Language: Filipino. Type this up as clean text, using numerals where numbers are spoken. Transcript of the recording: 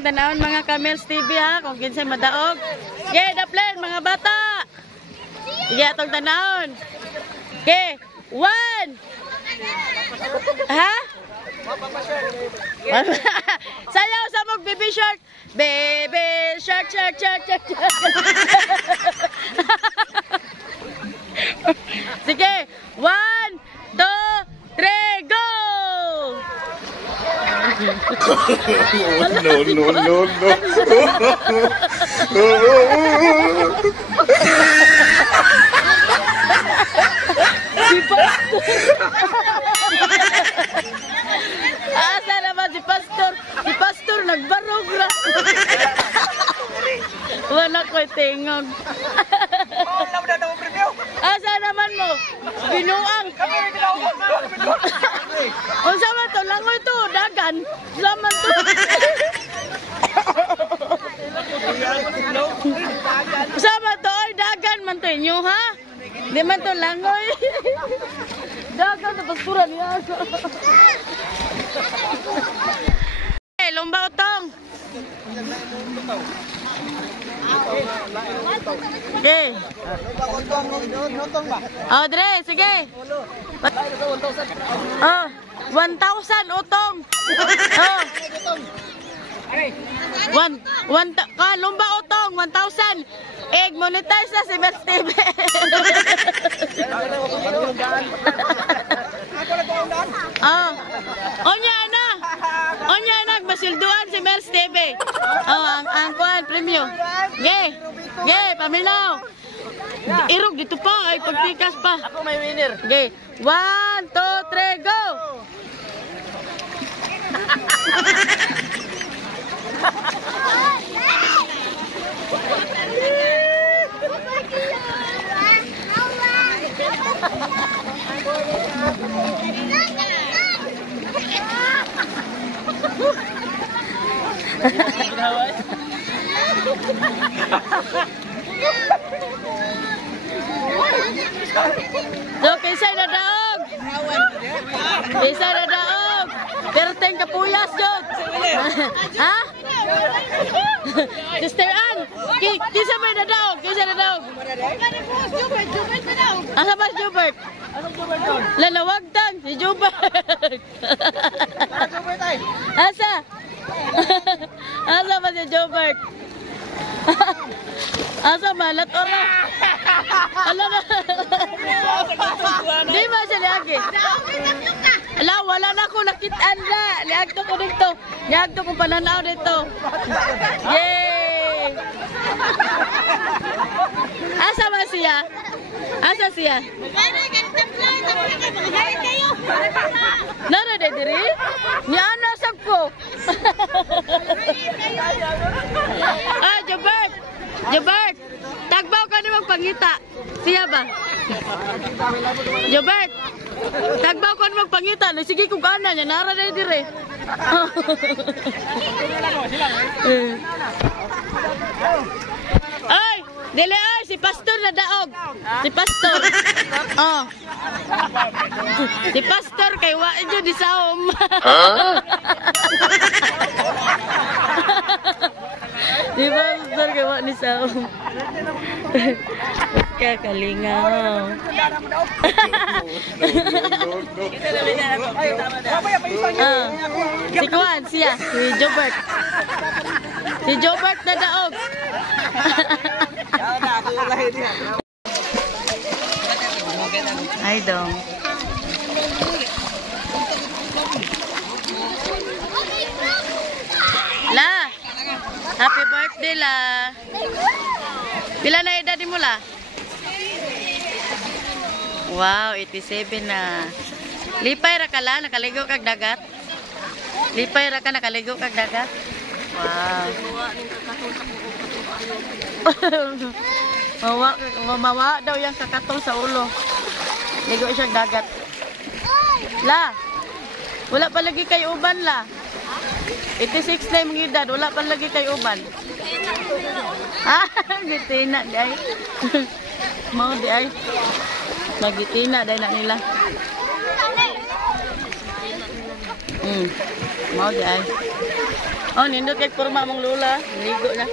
Tanawon mga Camels TV ha, kung kinsay madaog. Okay, daplen mga bata. Sige atong tanawon. Okay, 1. Ha? Sayaw sa mong baby shark. Baby shark, shark, shark, shark. Sige, 1, 2, 3, go! No, no, no, no. Asa naman si Pastor? Si Pastor nagbarog ra. Wala ko'y tingog. Asa naman mo? Binuang. Unsa man to? Langoy to, dagan. Laman to. Unsa man to? Oy, dagan man to inyo, ha? Di man to langoy. Dagan sa Pasturan niya. Hey, lomba utong. Okay. Oh, Dre, sige. Oh, 1,000 utong. Oh. Lomba utong, 1,000. Egg monetize na si Mel TV. Oh. Onya na, masilduan si Mel TV. Oh, ang kuan premium. Ge, pamilaw. Irog dito pa, ay pagtikas pa. Ako may winner. Ge. 1, 2, 3, go. So, kisay na daog. Kisay na daog. Pero teng kapuyas yun. Ha? Sister Ann, kisa may na daog. Kisa na daog. Asa ba si Jubert? Lalawag tan, si Jubert. Asa? Asa ba si Jubert? Asa malat ora? Ala na. Di ba siya lagi? Ala, wala na ako nakitaan na. Liagto ko dito. Liagto ko pananaw dito. Yay! Asa ba siya? Asa siya? Nara de diri? Ni ana sakpo. Ah, Jobert. Jobert. Tagbaw ka namang pangita. Siya ba? Jobert. Tagbaw ka namang pangita. Sige kung ana niya. Nara de diri. Ay! Dili ay! Si Pastor na daog! Si Pastor! Oh! Si Pastor kay wa dyan di saom! Si Pastor kay wa di saom! Kakalingaw! Si Kuan siya! Si Jobert! Si Jobert na daog! Ay dong. La. Happy birthday la. Pila na edad mo la? Wow, 87 na. Lipay ra ka la, nakaligo kag dagat. Lipay ra ka nakaligo kag dagat. Wow. Mawa daw yung kakatol sa ulo. Ligo siyang dagat. La, wala pa lagi kay uban la. 86 na yung edad, wala pa lagi kay uban. Ah, gitina di ay. Mau di ay. Magitina dahil na nila. Mau di ay. Oh, nindot kay porma mong lula. Ligo na.